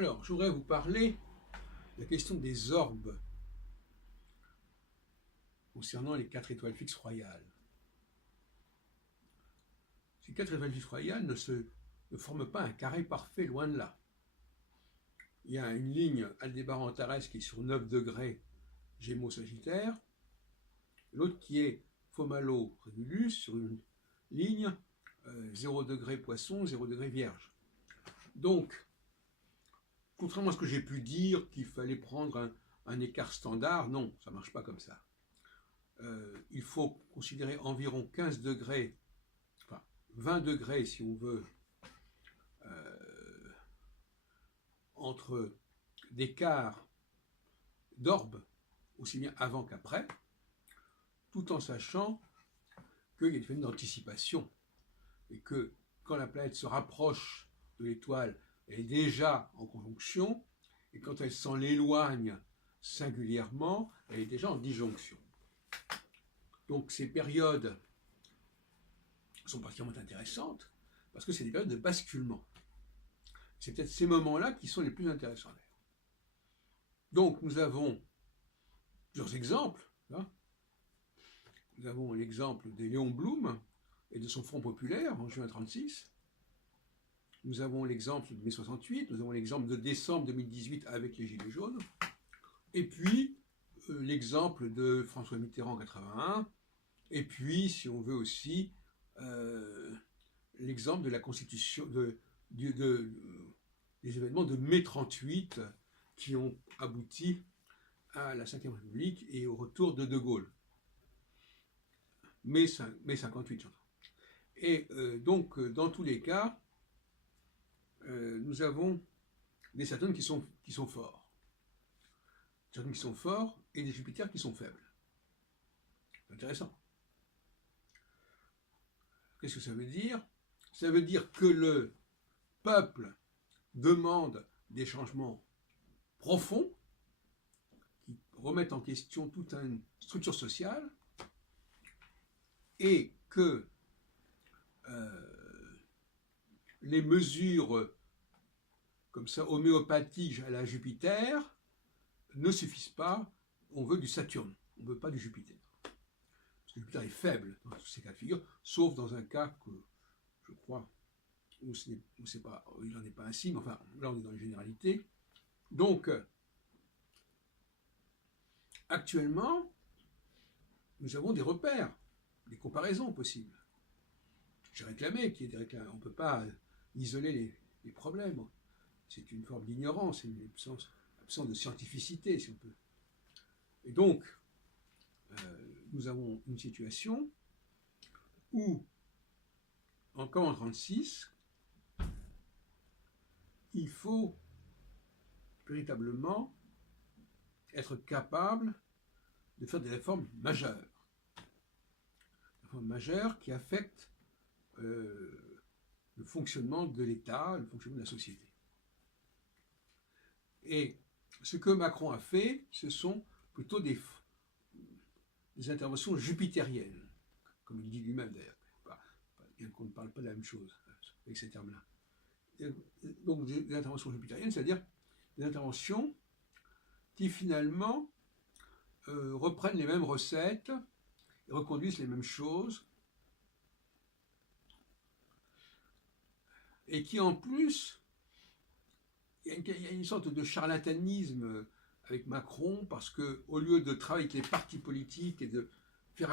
Alors, je voudrais vous parler de la question des orbes concernant les 4 étoiles fixes royales. Ces 4 étoiles fixes royales ne forment pas un carré parfait, loin de là. Il y a une ligne Aldébaran-Antares qui est sur 9 degrés Gémeaux-Sagittaire, l'autre qui est Fomalhaut-Régulus sur une ligne 0 degré Poisson, 0 degré Vierge. Donc, contrairement à ce que j'ai pu dire qu'il fallait prendre un écart standard, non, ça ne marche pas comme ça. Il faut considérer environ 15 degrés, enfin 20 degrés si on veut, entre d'écart d'orbes, aussi bien avant qu'après, tout en sachant qu'il y a des phénomènes d'anticipation et que quand la planète se rapproche de l'étoile, elle est déjà en conjonction, et quand elle s'en éloigne singulièrement, elle est déjà en disjonction. Donc ces périodes sont particulièrement intéressantes parce que c'est des périodes de basculement. C'est peut-être ces moments-là qui sont les plus intéressants. Donc nous avons plusieurs exemples. Hein. Nous avons l'exemple de Léon Blum et de son Front populaire en juin 1936. Nous avons l'exemple de mai 68, nous avons l'exemple de décembre 2018 avec les Gilets jaunes, et puis l'exemple de François Mitterrand en 81, et puis, si on veut aussi, l'exemple de la constitution, des événements de mai 38 qui ont abouti à la Ve République et au retour de De Gaulle. Mai 58, j'entends. Et donc, dans tous les cas, nous avons des Saturnes qui sont forts. Des Saturnes qui sont forts et des Jupiters qui sont faibles. C'est intéressant. Qu'est-ce que ça veut dire? Ça veut dire que le peuple demande des changements profonds qui remettent en question toute une structure sociale et que les mesures comme ça homéopathiques à la Jupiter ne suffisent pas. On veut du Saturne, on ne veut pas du Jupiter. Parce que Jupiter est faible dans tous ces cas de figure, sauf dans un cas que je crois où il n'en est pas ainsi, mais enfin là on est dans les généralités. Donc actuellement, nous avons des repères, des comparaisons possibles. J'ai réclamé qu'il y ait des réclamations. On ne peut pas isoler les problèmes. C'est une forme d'ignorance, c'est une absence de scientificité, si on peut. Et donc, nous avons une situation où, encore en 1936, il faut véritablement être capable de faire des réformes majeures. Des réformes majeures qui affectent le fonctionnement de l'État, le fonctionnement de la société. Et ce que Macron a fait, ce sont plutôt des interventions jupitériennes, comme il dit lui-même d'ailleurs, bien qu'on ne parle pas de la même chose avec ces termes-là. Donc des interventions jupitériennes, c'est-à-dire des interventions qui finalement reprennent les mêmes recettes, et reconduisent les mêmes choses, et qui en plus, il y a une sorte de charlatanisme avec Macron, parce qu'au lieu de travailler avec les partis politiques et de faire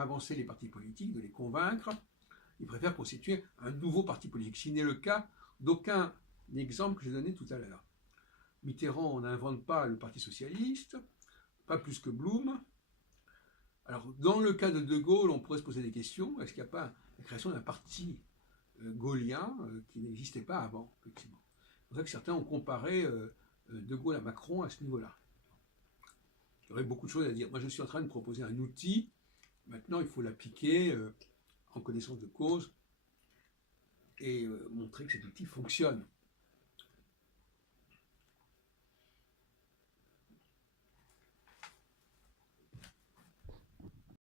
avancer les partis politiques, de les convaincre, il préfère constituer un nouveau parti politique. Ce n'est le cas d'aucun exemple que j'ai donné tout à l'heure. Mitterrand n'invente pas le Parti socialiste, pas plus que Blum. Alors, dans le cas de De Gaulle, on pourrait se poser des questions. Est-ce qu'il n'y a pas la création d'un parti gaullien qui n'existait pas avant, effectivement. C'est pour ça que certains ont comparé De Gaulle à Macron à ce niveau-là. Il y aurait beaucoup de choses à dire. Moi, je suis en train de proposer un outil. Maintenant, il faut l'appliquer en connaissance de cause et montrer que cet outil fonctionne.